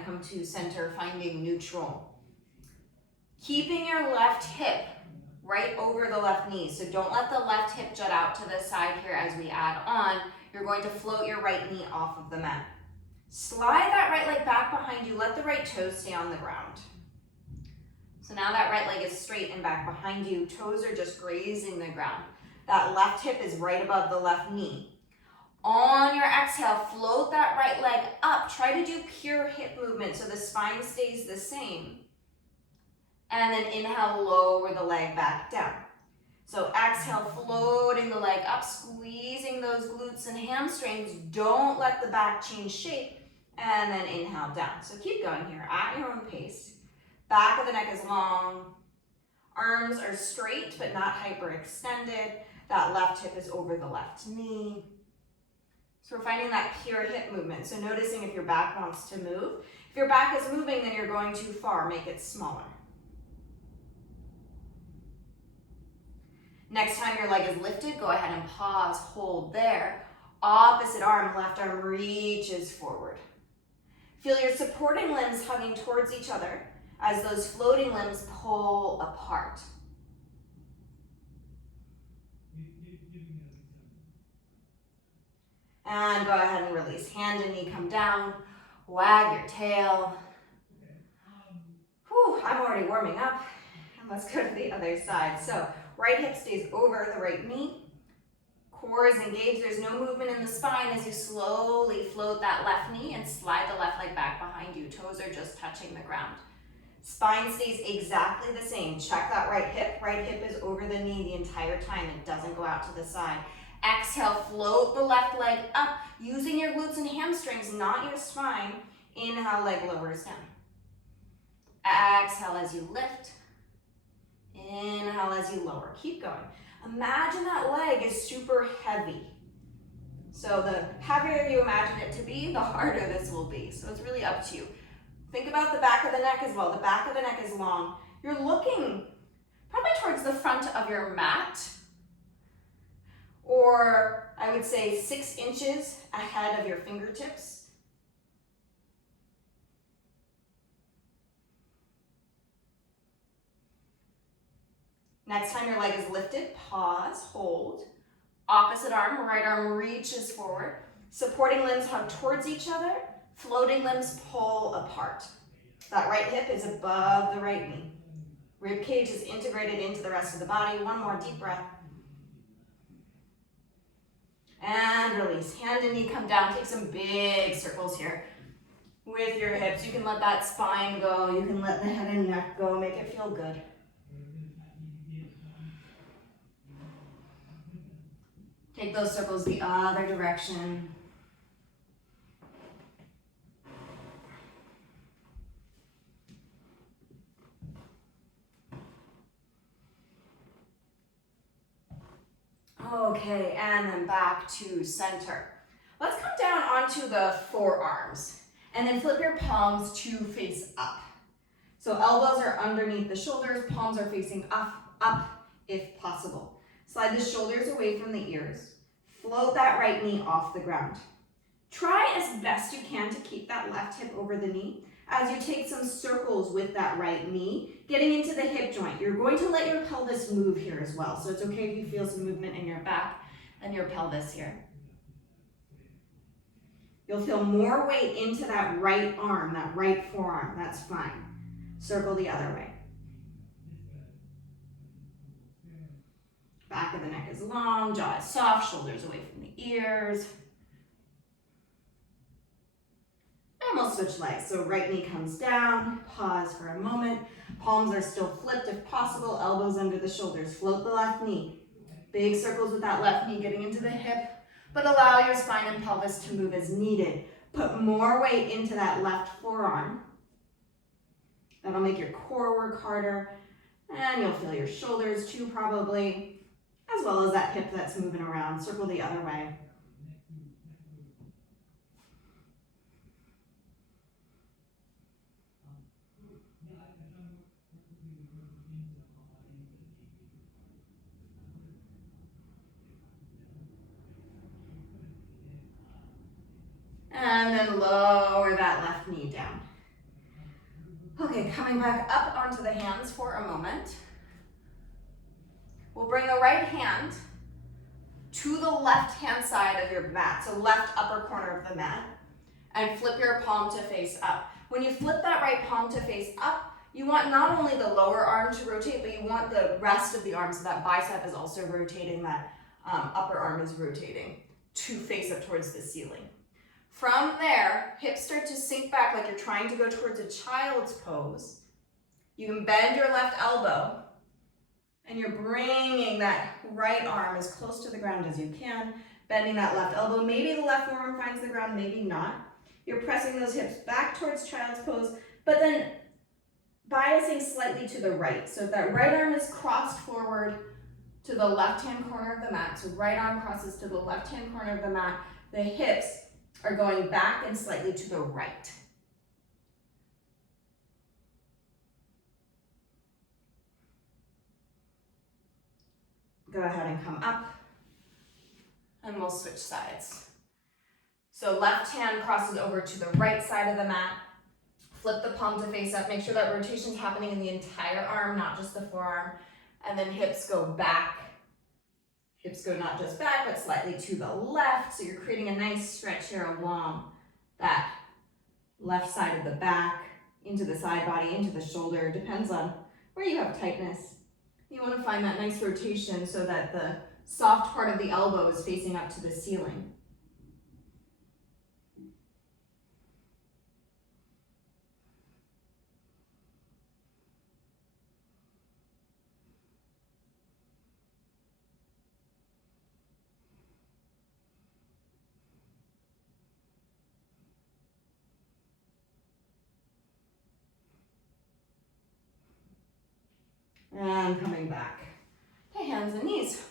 and come to center, finding neutral. Keeping your left hip right over the left knee. So don't let the left hip jut out to the side here as we add on. You're going to float your right knee off of the mat. Slide that right leg back behind you. Let the right toes stay on the ground. So now that right leg is straight and back behind you. Toes are just grazing the ground. That left hip is right above the left knee. On your exhale, float that right leg up. Try to do pure hip movement so the spine stays the same. And then inhale, lower the leg back down. So exhale, floating the leg up, squeezing those glutes and hamstrings. Don't let the back change shape. And then inhale down. So keep going here at your own pace. Back of the neck is long. Arms are straight but not hyperextended. That left hip is over the left knee. So we're finding that pure hip movement. So noticing if your back wants to move. If your back is moving, then you're going too far. Make it smaller. Next time your leg is lifted, go ahead and pause, hold there. Opposite arm, left arm reaches forward. Feel your supporting limbs hugging towards each other as those floating limbs pull apart. And go ahead and release. Hand and knee come down. Wag your tail. Whew, I'm already warming up. And let's go to the other side. So right hip stays over the right knee. Core is engaged. There's no movement in the spine as you slowly float that left knee and slide the left leg back behind you. Toes are just touching the ground. Spine stays exactly the same. Check that right hip. Right hip is over the knee the entire time. It doesn't go out to the side. Exhale, float the left leg up using your glutes and hamstrings, not your spine. Inhale, leg lowers down. Exhale as you lift. Inhale as you lower. Keep going. Imagine that leg is super heavy. So the heavier you imagine it to be, the harder this will be. So it's really up to you. Think about the back of the neck as well. The back of the neck is long. You're looking probably towards the front of your mat, or I would say 6 inches ahead of your fingertips. Next time your leg is lifted, pause, hold. Opposite arm, right arm reaches forward. Supporting limbs hug towards each other. Floating limbs pull apart. That right hip is above the right knee. Rib cage is integrated into the rest of the body. One more deep breath. And release. Hand and knee come down. Take some big circles here with your hips. You can let that spine go. You can let the head and neck go. Make it feel good. Take those circles the other direction. Okay, and then back to center. Let's come down onto the forearms and then flip your palms to face up. So elbows are underneath the shoulders, palms are facing up if possible. Slide the shoulders away from the ears. Float that right knee off the ground. Try as best you can to keep that left hip over the knee as you take some circles with that right knee, getting into the hip joint. You're going to let your pelvis move here as well. So it's okay if you feel some movement in your back and your pelvis here. You'll feel more weight into that right arm, that right forearm. That's fine. Circle the other way. Back of the neck is long, jaw is soft, shoulders away from the ears. And we'll switch legs. So right knee comes down, pause for a moment. Palms are still flipped if possible, elbows under the shoulders. Float the left knee. Big circles with that left knee getting into the hip, but allow your spine and pelvis to move as needed. Put more weight into that left forearm. That'll make your core work harder, and you'll feel your shoulders too probably, as well as that hip that's moving around. Circle the other way. And then lower that left knee down. coming back up onto the hands for a moment. We'll bring the right hand to the left-hand side of your mat, so left upper corner of the mat, and flip your palm to face up. When you flip that right palm to face up, you want not only the lower arm to rotate, but you want the rest of the arm, so that bicep is also rotating, that upper arm is rotating to face up towards the ceiling. From there, hips start to sink back like you're trying to go towards a child's pose. You can bend your left elbow, and you're bringing that right arm as close to the ground as you can, bending that left elbow. Maybe the left forearm finds the ground, maybe not. You're pressing those hips back towards child's pose, but then biasing slightly to the right. So if that right arm is crossed forward to the left-hand corner of the mat, so right arm crosses to the left-hand corner of the mat, the hips are going back and slightly to the right. Go ahead and come up, and we'll switch sides. So left hand crosses over to the right side of the mat. Flip the palm to face up. Make sure that rotation's happening in the entire arm, not just the forearm. And then hips go back. Hips go not just back, but slightly to the left. So you're creating a nice stretch here along that left side of the back, into the side body, into the shoulder. Depends on where you have tightness. You want to find that nice rotation so that the soft part of the elbow is facing up to the ceiling. And coming back to hands and knees.